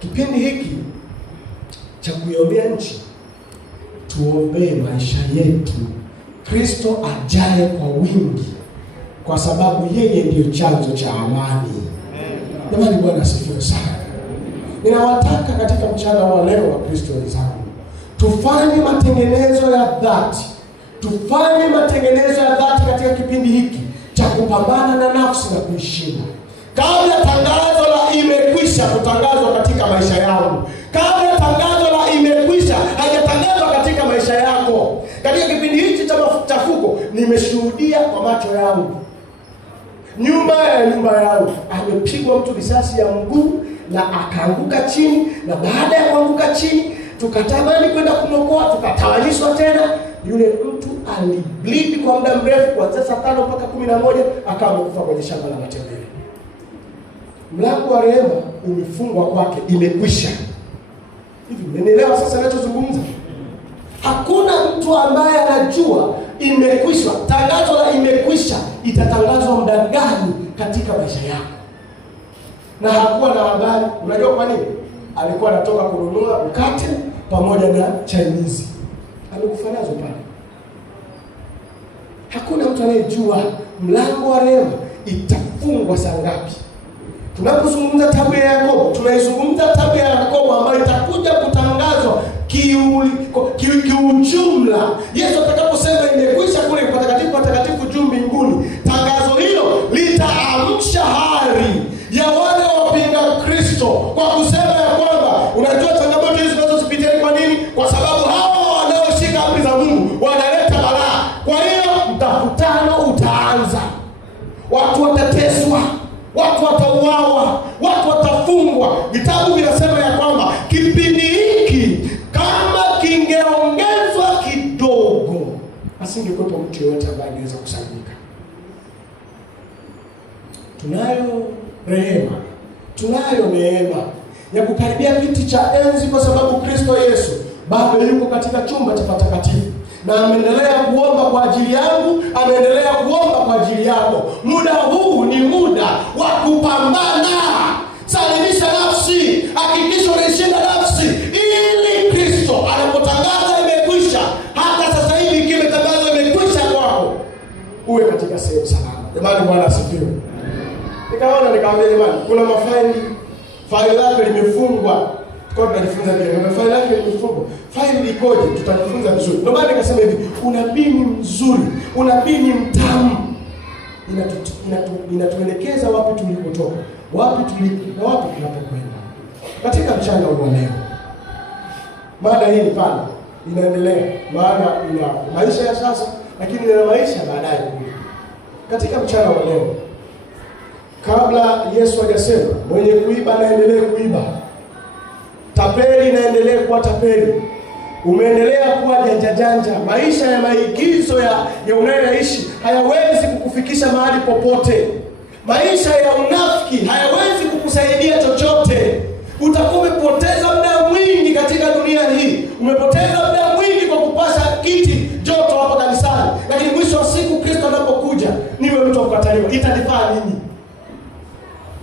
Kipindi hiki cha kuiombea nchi, tuombee maisha yetu, Kristo ajaye kwa wingi, kwa sababu yeye ndiyo chanzo cha amani. Jamani, Bwana asifiwe sana. Ninawataka katika mchana wa leo wa Kristo wenzangu, tufanye matengenezo ya dhati. Tufanye matengenezo ya dhati katika kipindi hiki cha kupambana na nafsi na kuishinda. Kabla tangazo la imekwisha kutangazwa katika maisha yangu, kabla tangazo la imekwisha hajatangazwa katika maisha yako, katika kipindi hiki cha machafuko, nimeshuhudia kwa macho yangu, nyumba yangu amepigwa mtu risasi ya mguu na akaanguka chini, na baada ya kuanguka chini tukatamani kwenda kumwokoa, tukatawanyishwa tena. Yule mtu alibleed kwa muda mrefu, kuanzia saa 5 mpaka 11, akawa amekufa kwenye shamba la matembele. Mlango wa rehema umefungwa kwake, imekwisha. Hivi mnaelewa sasa ninachozungumza? Hakuna mtu ambaye anajua imekwisha. Tangazo la imekwisha itatangazwa muda gani katika maisha yako? Na hakuwa na habari. Unajua kwa nini? Alikuwa anatoka kununua mkate pamoja na Chinese. Amekufa nazo pale. Hakuna mtu anayejua mlango wa rehema itafungwa saa ngapi. Tunapozungumza tabu ya Yakobo, tunaizungumza tabu ya Yakobo ambayo itakuja kutangazwa kiujumla. Yesu atakaposema imekwisha kule patakatifu juu mbinguni, tangazo hilo litaamsha hari ya wale wapinga Kristo kwa kusema ya kwamba unajua changamoto hizi tunazozipitia kwa nini? Kwa sababu hao wanaoshika amri za Mungu wanaleta balaa. Kwa hiyo mtafutano utaanza. Watu watateswa, watu watauawa, watu watafungwa. Vitabu vinasema ya kwamba kipindi hiki kama kingeongezwa kidogo, asingekuwepo mtu yoyote ambaye angeweza kusaidika. Tunayo rehema, tunayo neema ya kukaribia kiti cha enzi, kwa sababu Kristo Yesu bado yuko katika chumba cha patakatifu na ameendelea kuomba kwa ajili yangu, ameendelea kuomba kwa ajili yako. Muda huu ni muda wa kupambana. Salimisha nafsi, hakikisha unaishinda nafsi, ili Kristo anapotangaza imekwisha, hata sasa hivi kimetangazwa imekwisha kwako, uwe katika sehemu salama. Jamani, Bwana asifiwe. Nikamwambia jamani, kuna faili lako limefungwa. Kwa tunajifunza pia, faili lako limefungwa. Faili ikoje? Tutajifunza vizuri. Ndio maana nikasema hivi, unabii ni mzuri, unabii ni mtamu. Inatuelekeza wapi tulipotoka, wapi tulipo na wapi tunapokwenda. Katika mchana wa leo, mada hii ni pana, inaendelea. Maana ina maisha ya sasa, lakini ina maisha baadaye. Katika mchana wa leo, kabla Yesu hajasema mwenye kuiba naendelee kuiba, tapeli naendelee kuwa tapeli, umeendelea kuwa janja, maisha ya maigizo ya unayoishi hayawezi kukufikisha mahali popote. Maisha ya unafiki hayawezi kukusaidia chochote. Utakuwa umepoteza muda mwingi katika dunia hii, umepoteza muda mwingi kwa kupasha kiti joto hapa kanisani, lakini mwisho wa siku Kristo anapokuja, niwe mtu kukataliwa, itanifaa nini?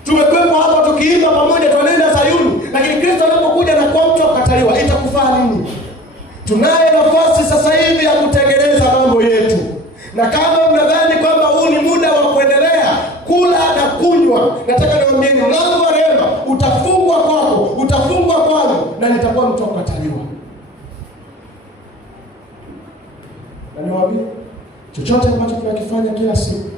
Tumekuwepo hapa tukiimba pamoja, tunaenda Sayuni, lakini Kristo anapokuja na kwa mtu kukataliwa, itakufaa nini? Tunaye nafasi sasa hivi ya kutengeneza mambo yetu. Na kama mnadhani kwamba huu ni muda wa kuendelea kula na kunywa, nataka niwaambie mlango wa rehema utafungwa kwako, utafungwa kwangu, na nitakuwa mtu kukataliwa. Na niwaambie, chochote ambacho tunakifanya kila siku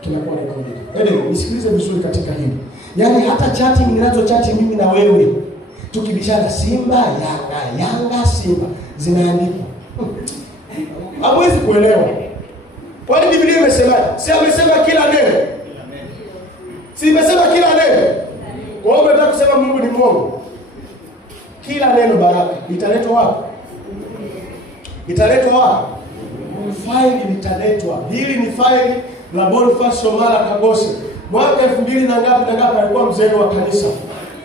kinakuwa recorded. Yaani nisikilize vizuri katika hili. Yaani hata chatting ninazochati mimi na wewe, tukibishana Simba, Yanga, Simba, zinaandikwa. Hamwezi kuelewa. Kwani Biblia imesema? Si amesema kila neno? Si imesema kila neno? Kwa hiyo unataka kusema Mungu ni mwongo? Kila neno baraka litaletwa wapi? Litaletwa wapi? Faili litaletwa. Hili ni faili la Boniface Shomala Kagose. Mwaka 2000 na ngapi alikuwa mzee wa kanisa.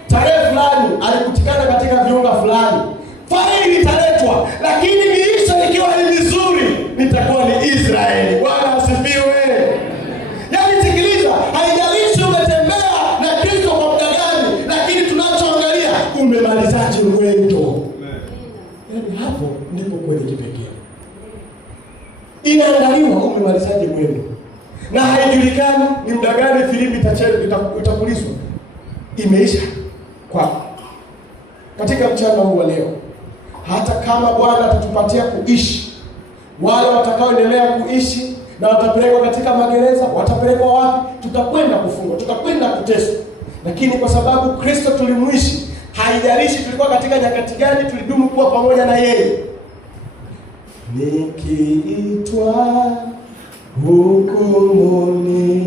Tarehe fulani alikutikana katika viunga fulani. Faili litaletwa, lakini miisho ikiwa ni vizuri, nitakuwa ni Israeli. Bwana asifiwe. Yaani sikiliza, haijalishi umetembea na Kristo kwa muda gani, lakini tunachoangalia ndipo kwenye kipekee. Inaangaliwa umemalizaje mwendo, na haijulikani ni muda gani filimbi itapulizwa imeisha kwako. Katika mchana huu wa leo, hata kama Bwana atatupatia kuishi, wale watakaoendelea kuishi na watapelekwa katika magereza, watapelekwa wapi, tutakwenda kufungwa, tutakwenda kuteswa, lakini kwa sababu Kristo tulimuishi, haijalishi tulikuwa katika nyakati gani, tulidumu kuwa pamoja na yeye. Nikiitwa hukumuni